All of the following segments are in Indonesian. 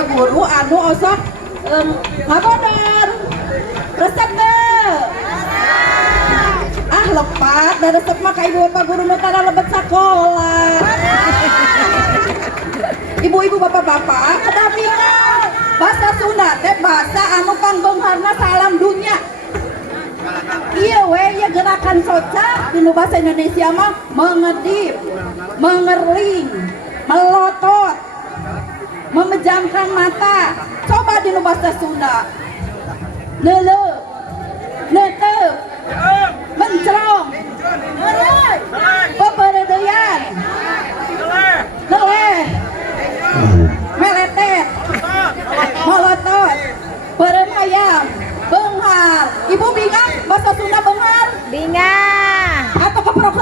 Pak Guru anu osok ngabodor resep deh. Ah lepat dari resep mah ka ibu Pak Guru nu tara lebet sakola. Ibu-ibu bapak-bapak kedah bingung. Bahasa Sunda teh bahasa anu pangbeungharna salam dunya. Iya we ya gerakan soca di bahasa Indonesia mah mengedip, mengerling, melotot, memejamkan mata. Coba di bahasa Sunda. Lele, netep, mencerong, peberedeyan, leleh, meletet, melotot, beren ayam, beunghar. Ibu bingung bahasa Sunda beunghar? Bingung. Atau keprok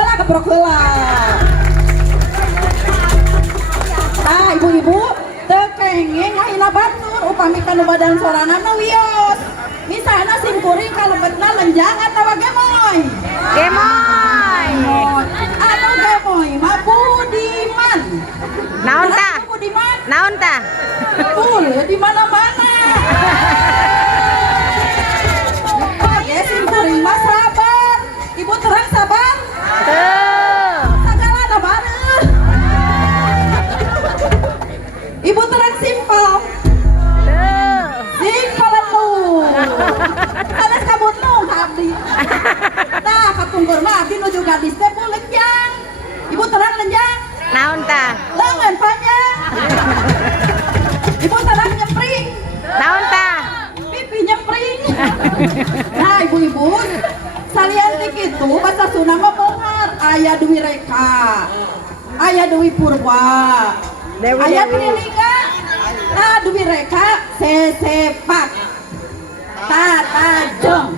heula. Nah, ibu-ibu teu kenging ngahina batur upami kanu badan soranana wios. Misalna simkuring kalebetna lenjang atawa gemoy. Gemoy. Anu gemoy mah budiman. Naon tah? Budiman? Naon tah? Boleh di mana-mana. Oke, simkuring mah sabar. Ibu terang sabar? Tuh. Sagala ada bareng. Ibu terang simpel. Tuh. Simpel lu. Kales kabut lu abdi. Nah, katunggur mah abdi nuju gadis teh lenjang. Ibu terang lenjang. Naon tah? Lengan panjang. Ibu terang nyempring. Naon tah? Pipi nyempring. Nah, ibu-ibu salian tik itu bahasa Sunda mah beunghar. Aya Dewi Reka, aya Dewi Purwa, aya Prilingga. Nah, Dewi Reka sesepak tata jong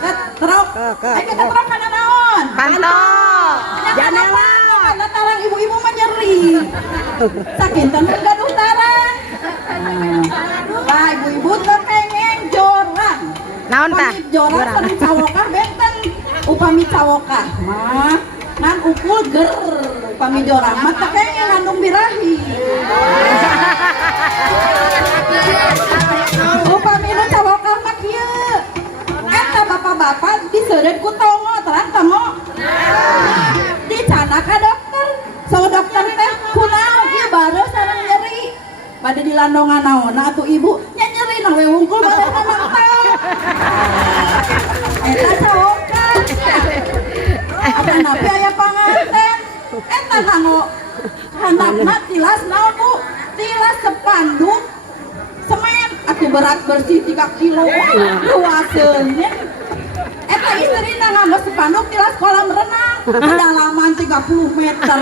ketrok. Ayo ketrok kana naon? Pantok. Janela. Karena tarang ibu-ibu mah nyeri. Sakinten gaduh tarang. Nah, ibu-ibu teu kengeng joran. Naon tah? Joran teu cawokah benten. Upami cawokah mah ngan ukul ger. Upami joran mah teu kengeng ngandung birahi. Upami nu cawokah mah kieu. Eta bapak-bapak diseureut ku tongo, terang tongo. Dicana ka dokter. So dokter teh kunaon ieu bareus sareng nyeri. Bade dilandongan naonna atuh ibu nya nyeri na we wungkul badanna mantap. Eta cawokah. Apa napi aya panganten. Eta kanggo handapna tilas naon Bu? Tilas sepanduk semen atuh berat bersih 3 kilo. Luaseun nya. Eta istrina nganggo sepanduk tilas kolam renang kedalaman 30 meter.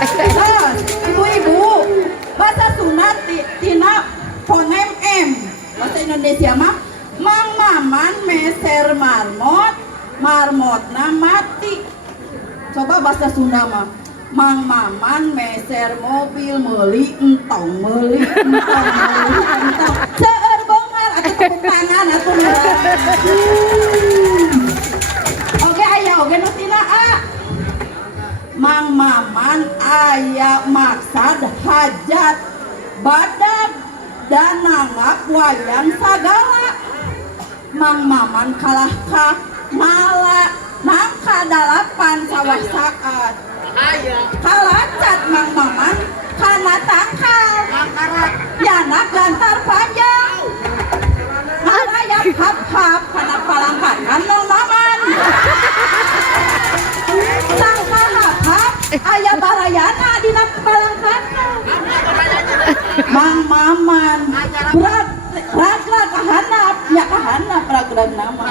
Terus, ibu-ibu bahasa Sunda tina fonem M. Bahasa Indonesia mah mang maman meser marmot, marmotna mati. Coba bahasa Sunda mah mang maman meser mobil meuli entong seueur beunghar atuh tepuk tangan atuh. Oke aya oge nu tina A. Mang maman aya maksad hajat badag dan nanggap wayang sagala. Mang maman kalah ka mala nangka dalapan sawah saat. Kalacat mang maman kana tangkal yanak gantar panjang ngarayak hap-hap kana palangkanan mang maman. Sangka hap-hap aya barayana dina palangkanan. Mang maman ragla kahanap nya kahanap rag-rag nama.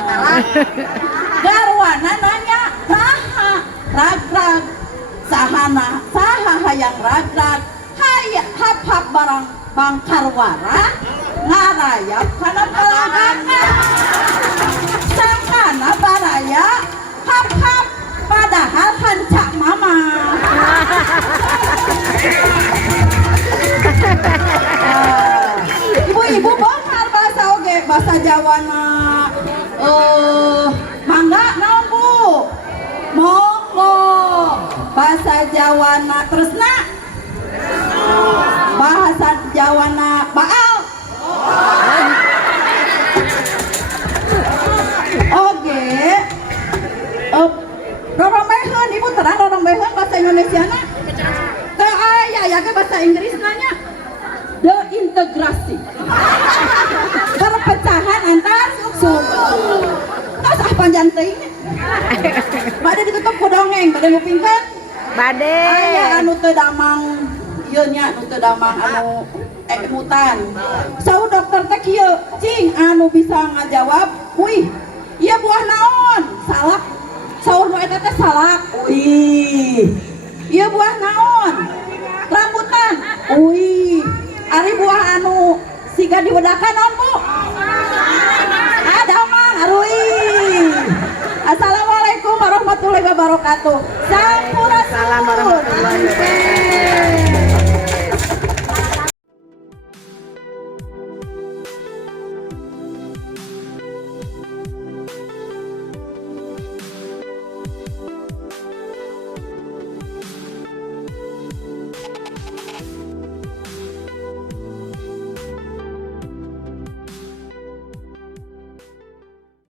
Garwana nanya naha rag-rag sahana saha hayang rag-rag hayang hap-hap barang bangkarwara ngarayap kana palangkanan. Sangkana baraya hap-hap padahal hancak mama. Ibu-ibu beunghar bahasa oge bahasa Jawana. Mangga naon Bu? Monggo. Bahasa Jawana tresna Oke, bahasa Inggris nanya deintegrasi. Perpecahan antar suku. Tas ah panjang teuing. Bade ditutup ku dongeng, bade ngupingkeun. Bade. Aya anu teu damang ieu nya, anu teu damang anu emutan. Saur dokter teh kieu, cing anu bisa ngajawab, "Wih, ieu buah naon?" Salak. Saur nu eta teh salak. Wih. Ieu buah naon? Rambutan. Wih. Ari buah anu siga diwedakan naon, Bu? Damang, arui. Assalamualaikum warahmatullahi wabarakatuh. Sampurasun. Assalamualaikum warahmatullahi wabarakatuh.